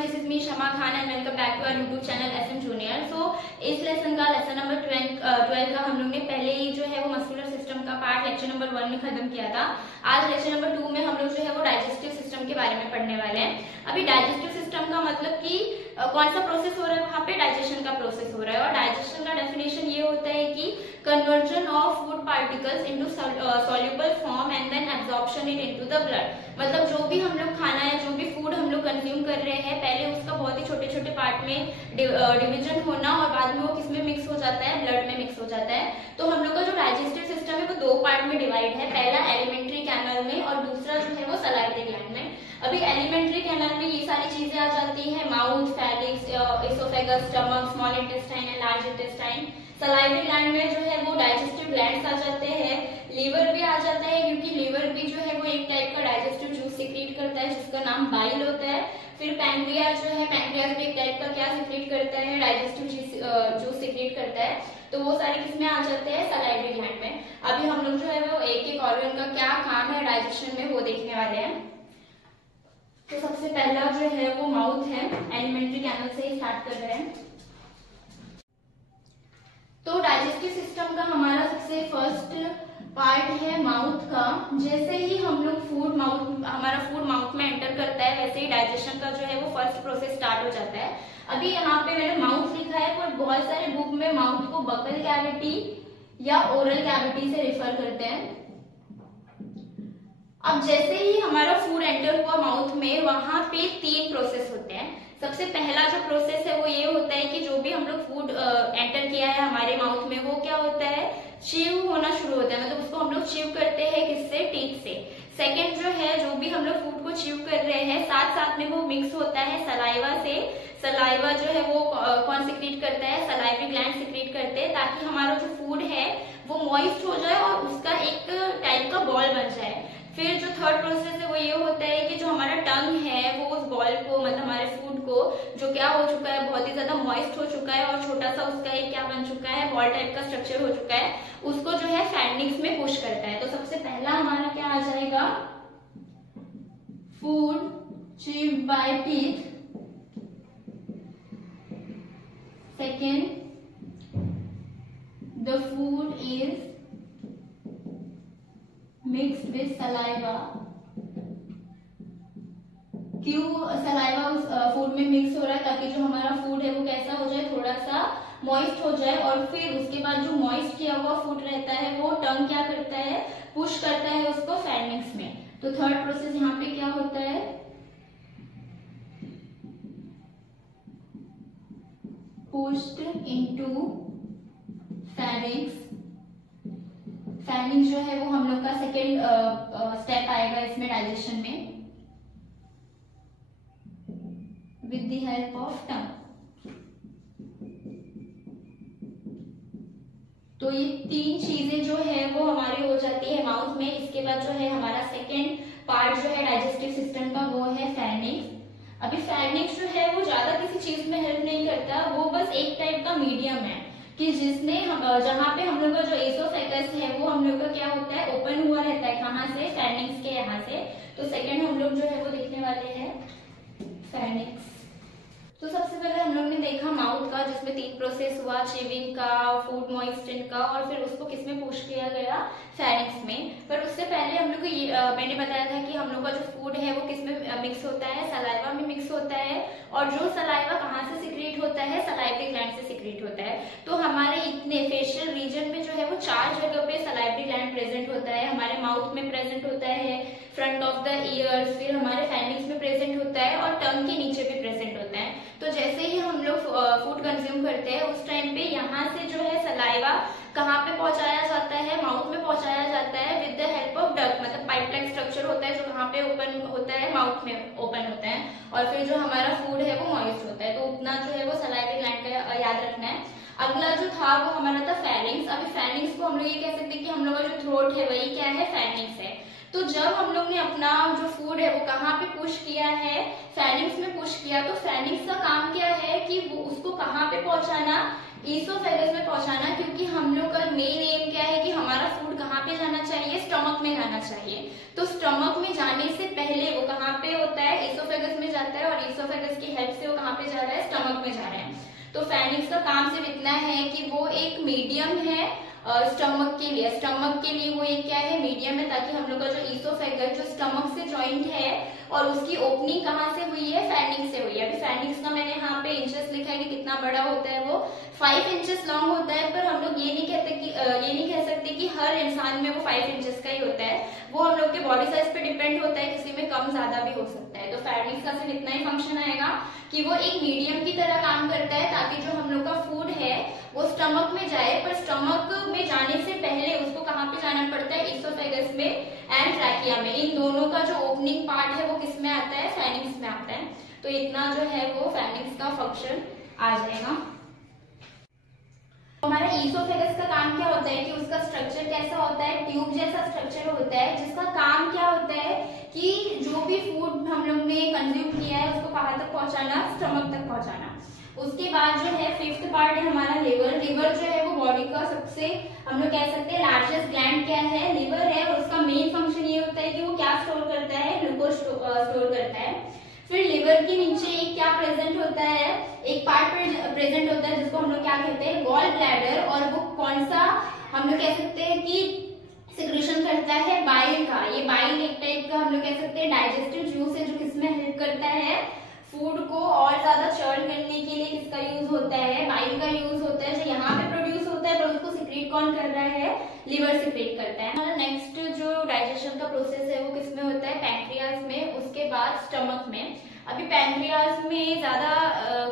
This is me Shama Khan and welcome back to our YouTube channel SM junior. So इस lesson number 12 का हम लोग ने पहले ही जो है वो मस्कुलर सिस्टम का पार्ट लेक्चर नंबर 1 में खत्म किया था। आज लेक्चर नंबर 2 में हम लोग जो है वो डाइजेस्टिव सिस्टम के बारे में पढ़ने वाले हैं। अभी डाइजेस्टिव सिस्टम का मतलब कि कौन सा प्रोसेस हो रहा है, वहां पे डाइजेशन का प्रोसेस हो रहा है। और डाइजेशन का डेफिनेशन ये होता है कि conversion of food particles into soluble form and then absorption it into the blood. मतलब जो भी हम लोग खाना है, जो भी फूड हम लोग कंज्यूम कर रहे हैं, पहले उसका बहुत ही छोटे छोटे पार्ट में डिवीजन होना और बाद में वो किसमें मिक्स हो जाता है, ब्लड में मिक्स हो जाता है। तो हम लोग का जो डाइजेस्टिव सिस्टम है वो 2 पार्ट में डिवाइड है, पहला एलिमेंट्री कैनल में और दूसरा जो है वो सलाइवरी ग्लैंड में। अभी एलिमेंट्री कैनल में ये सारी चीजें आ जाती है, mouth, pharynx, oesophagus, stomach, small intestine and large intestine. Salivary gland में जो है वो डाइजेस्टिव ग्लैंड्स आ जाते हैं, लीवर भी आ जाता है क्योंकि लीवर भी जो है वो एक टाइप का डाइजेस्टिव जूस सिक्रीट करता है जिसका नाम बाइल होता है। फिर पैंक्रियाज जो है, पैंक्रियाज भी एक टाइप का क्या सिक्रीट करता है, डाइजेस्टिव जूस सिक्रीट करता है। तो वो सारे किसमें आ जाते हैं, सलाइवरी ग्लैंड में। अभी हम लोग जो है वो एक एक ऑर्गन का क्या काम है डाइजेशन में वो देखने वाले हैं। तो सबसे पहला जो है वो माउथ है, एलिमेंट्री कैनल से ही स्टार्ट कर रहे हैं। तो डाइजेस्टिव सिस्टम का हमारा सबसे फर्स्ट पार्ट है माउथ का। जैसे ही हम लोग हमारा फूड माउथ में एंटर करता है, वैसे ही डाइजेशन का जो है वो फर्स्ट प्रोसेस स्टार्ट हो जाता है। अभी यहाँ पे मैंने माउथ लिखा है, पर बहुत सारे बुक में माउथ को बकल कैविटी या ओरल कैविटी से रेफर करते हैं। अब जैसे ही हमारा फूड एंटर हुआ माउथ में, वहां पे 3 प्रोसेस होते हैं। सबसे पहला जो प्रोसेस है वो ये होता है कि जो भी हम लोग फूड एंटर किया है हमारे माउथ में, वो क्या होता है, च्यू होना शुरू होता है। मतलब उसको हम लोग च्यू करते हैं किससे, टीथ से। सेकेंड जो है, जो भी हम लोग फूड को च्यू कर रहे हैं, साथ साथ में वो मिक्स होता है सलाइवा से। सलाइवा जो है वो कौन सिक्रीट करता है, सलाइवरी ग्लैंड सिक्रीट करते हैं, ताकि हमारा जो फूड है वो मॉइस्ट हो जाए और उसका एक टाइप का बॉल बन जाए। फिर जो थर्ड प्रोसेस है वो ये होता है कि जो हमारा टंग है वो उस बॉल को, मतलब हमारे फूड को जो क्या हो चुका है, बहुत ही ज्यादा मॉइस्ट हो चुका है और छोटा सा उसका एक क्या बन चुका है, बॉल टाइप का स्ट्रक्चर हो चुका है, उसको जो है फैरिंक्स में पुश करता है। तो सबसे पहला हमारा क्या आ जाएगा, food chewed by teeth. Second, the food is mixed with saliva. क्यों सलाइवा उस फूड में मिक्स हो रहा है, ताकि जो हमारा फूड है वो कैसा हो जाए, थोड़ा सा मॉइस्ट हो जाए। और फिर उसके बाद जो मॉइस्ट किया हुआ फूड रहता है वो टंग क्या करता है, पुश करता है उसको फैरिंक्स में। तो थर्ड प्रोसेस यहाँ पे क्या होता है, पुश्ड इनटू फैरिंक्स। फैरिंक्स जो है वो हम लोग का सेकेंड स्टेप आएगा इसमें डाइजेशन में, with the help of tongue. तो ये 3 चीजें जो है वो हमारी हो जाती है माउथ में। इसके बाद जो है हमारा सेकेंड पार्ट जो है डाइजेस्टिव सिस्टम का वो है फैरिंक्स। अभी फैरिंक्स जो है वो ज्यादा किसी चीज में हेल्प नहीं करता, वो बस एक टाइप का मीडियम है कि जिसने जहाँ पे हम लोग का जो एसोफेगस है वो हम लोग का क्या होता है, ओपन हुआ रहता है। कहाँ से, फैरिंक्स के यहाँ से। तो सेकेंड हम लोग जो है वो देखने वाले हैं फैरिंक्स। तो सबसे पहले हम लोग ने देखा माउथ का, जिसमें 3 प्रोसेस हुआ, च्यूइंग का, फूड मॉइस्चरिंग का, और फिर उसको किसमें पुश किया गया, फैरिंक्स में। पर उससे पहले हम लोग को मैंने बताया था कि हम लोग का जो फूड है वो किसमें मिक्स होता है, सलाइवा में मिक्स होता है। और जो सलाइवा कहाँ से सिक्रीट होता है, सलाइवरी ग्लैंड से सिक्रीट होता है। तो हमारे इतने फेशियल रीजन में जो है वो 4 जगह पे सलाइवरी ग्लैंड प्रेजेंट होता है। हमारे माउथ में प्रेजेंट होता है, फ्रंट ऑफ द ईयर्स, फिर हमारे फैरिंक्स में प्रेजेंट होता है और टंग के नीचे भी प्रेजेंट होता है। तो जैसे ही हम लोग फूड कंज्यूम करते हैं उस टाइम पे यहाँ से जो है सलाइवा कहाँ पे पहुंचाया जाता है, माउथ में पहुंचाया जाता है with the help of duct. मतलब पाइप लाइक स्ट्रक्चर होता है जो कहाँ पे ओपन होता है, माउथ में ओपन होता है, और फिर जो हमारा फूड है वो मॉइस्ट होता है। तो उतना जो है वो सलाइवरी ग्लैंड का याद रखना है। अगला जो था वो हमारा था फैरिंक्स। अभी फैरिंक्स को हम लोग ये कह सकते हैं कि हम लोग का जो थ्रोट है वही क्या है, फैरिंक्स है। तो जब हम लोग ने अपना जो फूड है वो कहाँ पे पुश किया है, फैरिंक्स में पुश किया, तो फैरिंक्स का काम क्या है कि वो उसको कहाँ पे पहुंचाना, ईसोफेगस में पहुंचाना। क्योंकि हम लोग का मेन एम क्या है कि हमारा फूड कहाँ पे जाना चाहिए, स्टमक में जाना चाहिए। तो स्टमक में जाने से पहले वो कहाँ पे होता है, ईसोफेगस में जाता है, और ईसोफेगस की हेल्प पे जा रहा है, स्टमक में जा रहा है। तो फेनिक्स का काम सिर्फ इतना है कि वो एक मीडियम है स्टमक के लिए। स्टमक के लिए वो एक क्या है, मीडियम है, ताकि हम लोग का जो ईसोफेगस जो स्टमक से जॉइंट है और उसकी ओपनिंग कहाँ से हुई है, फेनिक्स से हुई है। अभी फेनिक्स का मैंने यहाँ पे इंचेस लिखा है कि कितना बड़ा होता है, वो 5 इंचेस लॉन्ग होता है। पर हम लोग ये नहीं कह सकते कि हर इंसान में वो 5 इंचेस का ही होता है। वो हम लोग के बॉडी साइज पे डिपेंड होता है, किसी में कम ज्यादा भी हो सकता है। तो फेनिक्स का सिर्फ इतना ही फंक्शन आएगा कि वो एक मीडियम की तरह काम करता है, ताकि जो हम लोग का फूड है वो स्टमक में जाए। पर स्टमक में जाने से पहले उसको कहाँ पे जाना पड़ता है, ईसोफेगस में एंड ट्रैकिया में। इन दोनों का जो ओपनिंग पार्ट है वो किस में आता है, फेनिक्स में आता है। तो इतना जो है वो फेनिक्स का फंक्शन आ जाएगा। हमारा ईसोफेगस का काम क्या होता है कि उसका स्ट्रक्चर कैसा होता है, ट्यूब जैसा स्ट्रक्चर होता है, जिसका काम क्या होता है कि जो भी फूड हम लोग ने कंज्यूम किया है उसको कहाँ तक पहुंचाना, स्टमक तक पहुंचाना। उसके बाद जो है 5th पार्ट है हमारा लिवर। लिवर जो है वो बॉडी का सबसे हम लोग कह सकते हैं लार्जेस्ट ग्लैंड क्या है, लिवर है। और उसका मेन फंक्शन ये होता है कि वो क्या स्टोर करता है, ग्लूकोज स्टोर करता है। फिर लिवर के नीचे एक क्या प्रेजेंट होता है, एक पार्ट प्रेजेंट होता है जिसको हम लोग क्या कहते हैं, गॉल ब्लैडर। और वो कौन सा हम लोग कह सकते हैं कि सिक्रेशन करता है, बाइल का। ये बाइल एक टाइप का हम लोग कह सकते हैं डाइजेस्टिव जूस है, जो किसमें हेल्प करता है, फूड को और ज्यादा चर्न करने के लिए किसका यूज होता है, बाइल का यूज होता है, जो यहाँ पे प्रोड्यूस होता है। पर उसको सिक्रेट कौन कर रहा है, लिवर सिक्रेट करता है। हमारा नेक्स्ट जो डाइजेशन का प्रोसेस है वो किसमें होता है, पैंक्रियाज में, उसके बाद स्टमक में। अभी पैंक्रियाज में ज्यादा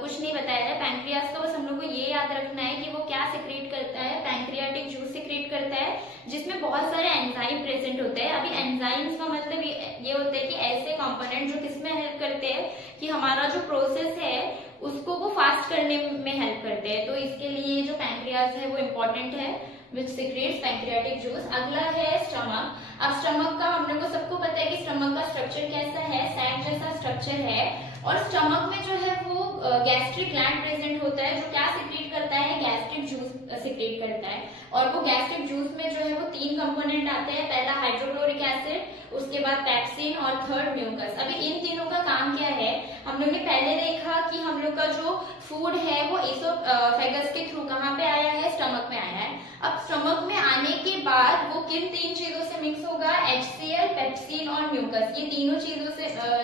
कुछ नहीं बताया है। पैंक्रियाज का बस हम लोग को ये याद रखना है कि वो क्या सिक्रेट करता है, पैंक्रियाटिक जूस सिक्रेट करता है, जिसमें बहुत सारे एंजाइम प्रेजेंट होते हैं। अभी एंजाइम्स का मतलब ये होता है कि ऐसे कंपोनेंट जो किसमें हेल्प करते हैं कि हमारा जो प्रोसेस है उसको वो फास्ट करने में हेल्प करते हैं। तो इसके लिए जो पैंक्रियाज है वो इम्पोर्टेंट है, विच सिक्रेट्स पैंक्रियाटिक जूस। अगला है स्टमक। अब स्टमक का हम लोग को सबको पता है कि स्टमक का स्ट्रक्चर कैसा है, सैक जैसा स्ट्रक्चर है। और स्टमक में जो है वो गैस्ट्रिक ग्लैंड प्रेजेंट होता है, जो क्या सिक्रेट करता है, गैस्ट्रिक जूस सिक्रेट करता है। और वो गैस्ट्रिक जूस में जो है वो 3 कंपोनेंट आते हैं, पहला हाइड्रोक्लोरिक एसिड, उसके बाद पेप्सिन और थर्ड म्यूकस। अभी इन तीनों का काम क्या है, हम लोग ने पहले देखा कि हम लोग का जो फूड है वो ईसोफेगस के थ्रू कहाँ पे आया है, स्टमक में आया है। अब स्टमक में आने के बाद वो किन 3 चीजों से मिक्स होगा, HCl, पेप्सिन और म्यूकस। ये तीनों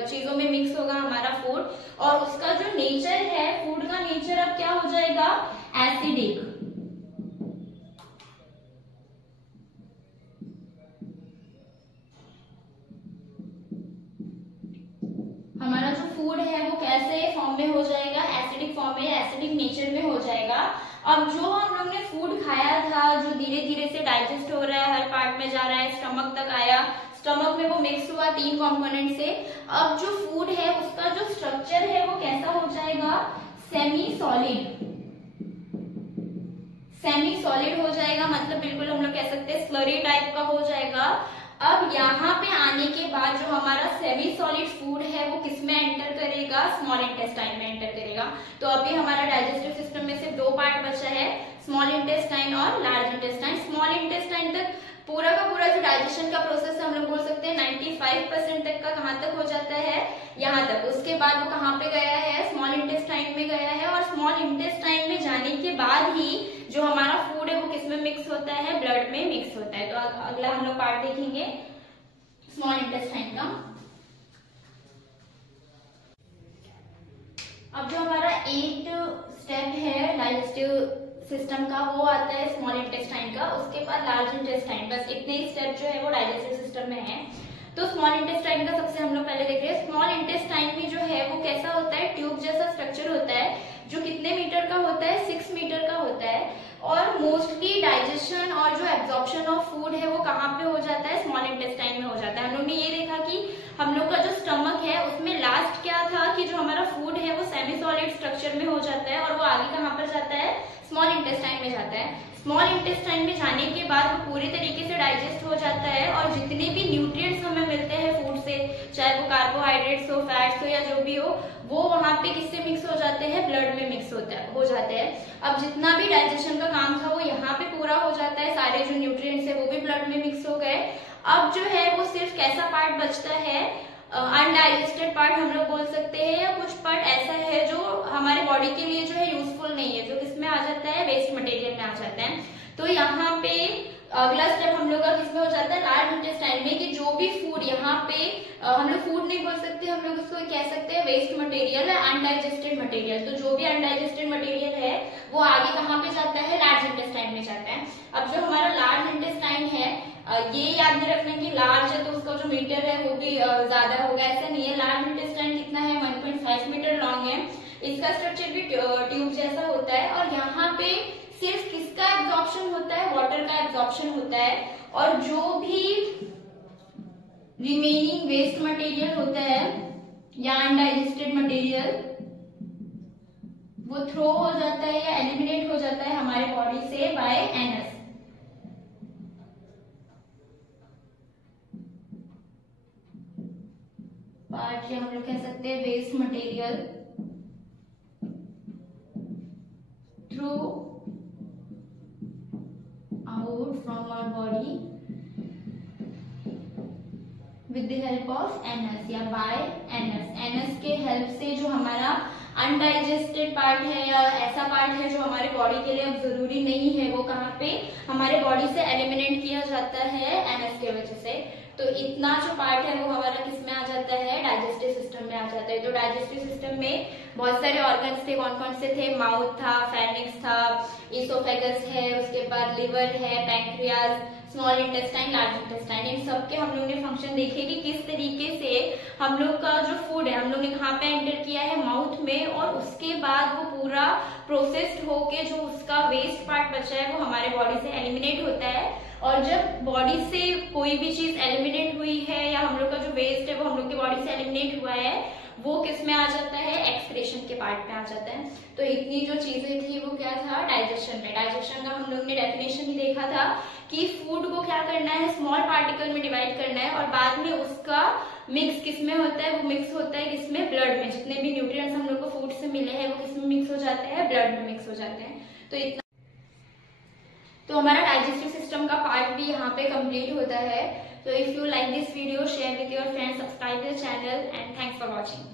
चीजों में मिक्स होगा हमारा फूड। और उसका जो नेचर है, फूड का नेचर अब क्या हो जाएगा, एसिडिक। हमारा जो फूड है वो कैसे फॉर्म में हो जाएगा, एसिडिक फॉर्म में, एसिडिक नेचर में हो जाएगा। अब जो हम लोग ने फूड खाया था, जो धीरे धीरे से डाइजेस्ट हो रहा है, हर पार्ट में जा रहा है, स्टमक तक आया, स्टमक में वो मिक्स हुआ 3 कंपोनेंट से। अब जो फूड है उसका जो स्ट्रक्चर है वो कैसा हो जाएगा, सेमी सॉलिड। सेमी सॉलिड हो जाएगा, मतलब बिल्कुल हम लोग कह सकते हैं स्लरी टाइप का हो जाएगा। अब यहाँ पे आने के बाद जो हमारा सेमी सॉलिड फूड है वो किसमें एंटर करेगा, स्मॉल इंटेस्टाइन में एंटर करेगा। तो अभी हमारा डाइजेस्टिव सिस्टम में सिर्फ 2 पार्ट बचा है, स्मॉल इंटेस्टाइन और लार्ज इंटेस्टाइन। स्मॉल इंटेस्टाइन तक पूरा का पूरा जो डाइजेशन का प्रोसेस है हम लोग बोल सकते हैं 95% तक का कहाँ तक हो जाता है, यहाँ तक। उसके बाद वो कहाँ पे गया है, स्मॉल इंटेस्टाइन में गया है। और स्मॉल इंटेस्टाइन में जाने के बाद ही जो हमारा फूड है वो किसमें मिक्स होता है, ब्लड में मिक्स होता है। तो अगला हम लोग पार्ट देखेंगे स्मॉल इंटेस्टाइन का। अब जो हमारा 8 स्टेप है डाइजेस्टिव सिस्टम का वो आता है स्मॉल इंटेस्टाइन का, उसके बाद लार्ज इंटेस्टाइन। बस इतने ही स्टेप जो है वो डाइजेस्टिव सिस्टम में है। तो स्मॉल इंटेस्टाइन का सबसे हम लोग पहले देख रहे हैं। स्मॉल इंटेस्टाइन में जो है वो कैसा होता है, ट्यूब जैसा स्ट्रक्चर होता है, जो कितने मीटर का होता है, 6 मीटर का होता है। और मोस्टली डाइजेशन और जो एब्जॉर्प्शन ऑफ फूड है वो कहाँ पे हो जाता है, स्मॉल इंटेस्टाइन में हो जाता है। हम लोग ने ये देखा कि हम लोग का जो स्टमक है उसमें लास्ट क्या था कि जो हमारा फूड है वो सेमी सॉलिड स्ट्रक्चर में हो जाता है और वो आगे कहाँ पर जाता है, स्मॉल इंटेस्टाइन में जाता है। स्मॉल इंटेस्टाइन में जाने के बाद वो पूरी तरीके से डाइजेस्ट हो जाता है और जितने भी न्यूट्रिएंट्स हमें मिलते हैं फूड से, चाहे वो कार्बोहाइड्रेट्स हो, फैट्स हो या जो भी हो, वो वहां पे किससे मिक्स हो जाते हैं, ब्लड में मिक्स हो जाते हैं। अब जितना भी डाइजेशन का काम था वो यहाँ पे पूरा हो जाता है, सारे जो न्यूट्रिएंट्स है वो भी ब्लड में मिक्स हो गए। अब जो है वो सिर्फ कैसा पार्ट बचता है, अनडाइजेस्टेड पार्ट हम लोग बोल सकते हैं, या कुछ पार्ट ऐसा है जो हम बॉडी के लिए जो है यूजफुल नहीं है, जो किसमें आ जाता है, वेस्ट मटेरियल में आ जाता है। तो यहाँ पे अगला स्टेप हम लोग का किसमें हो जाता है, लार्ज इंटेस्टाइन में, कि जो भी फूड यहाँ पे हम लोग फूड नहीं बोल सकते, हम लोग उसको कह सकते हैं वेस्ट मटेरियल है, अनडाइजेस्टेड मटेरियल। तो जो भी अनडाइजेस्टेड मटेरियल है वो आगे कहाँ पे जाता है, लार्ज इंटेस्टाइन में जाता है। अब जो हमारा लार्ज इंटेस्टाइन है, ये याद नहीं रखना कि लार्ज है तो उसका जो मीटर है वो भी ज्यादा होगा, ऐसा नहीं है। लार्ज इंटेस्टाइन कितना है, 1.5 मीटर लॉन्ग है, इसका स्ट्रक्चर भी ट्यूब जैसा होता है, और यहाँ पे सिर्फ किसका एब्जॉर्प्शन होता है, वाटर का एब्जॉर्प्शन होता है, और जो भी रिमेनिंग वेस्ट मटेरियल होता है या अनडाइजेस्टेड मटेरियल वो थ्रो हो जाता है या एलिमिनेट हो जाता है हमारे बॉडी से बाय एनस। पार्ट ये हम लोग कह सकते हैं waste material through out from our body with the help of anus या by anus। anus के हेल्प से जो हमारा अनडाइजेस्टेड पार्ट है या ऐसा पार्ट है जो हमारे बॉडी के लिए अब जरूरी नहीं है, वो कहाँ पे हमारे बॉडी से एलिमिनेट किया जाता है एनस के वजह से। तो इतना जो पार्ट है वो हमारा किस में आ जाता है, डाइजेस्टिव सिस्टम में आ जाता है। तो डाइजेस्टिव सिस्टम में बहुत सारे ऑर्गन्स थे, कौन कौन से थे, माउथ था, फेरिंक्स था, इसोफेगस है, उसके बाद लिवर है, pancreas, small intestine, large intestine, इन सब के हम लोग ने फंक्शन देखे कि किस तरीके से हम लोग का जो फूड है हम लोग ने कहाँ पे एंटर किया है, माउथ में, और उसके बाद वो पूरा प्रोसेस्ड होके जो उसका वेस्ट पार्ट बचा है वो हमारे बॉडी से एलिमिनेट होता है। और जब बॉडी से कोई भी चीज एलिमिनेट हुई है या हम लोग का जो वेस्ट है वो हम लोग की बॉडी से एलिमिनेट हुआ है, वो किस में आ जाता है, एक्सक्रीशन के पार्ट में आ जाता है। तो इतनी जो चीजें थी वो क्या था, डाइजेशन में। डाइजेशन का हम लोग ने डेफिनेशन ही देखा था कि फूड को क्या करना है, स्मॉल पार्टिकल में डिवाइड करना है, और बाद में उसका मिक्स किसमें होता है, वो मिक्स होता है किसमें, ब्लड में। जितने भी न्यूट्रिएंट्स हम लोग को फूड से मिले हैं वो किसमें मिक्स हो जाते हैं, ब्लड में मिक्स हो जाते हैं। तो इतना तो हमारा डाइजेस्टिव सिस्टम का पार्ट भी यहाँ पे कंप्लीट होता है। तो if you like this video, share with your friends, subscribe the channel, and thanks for watching.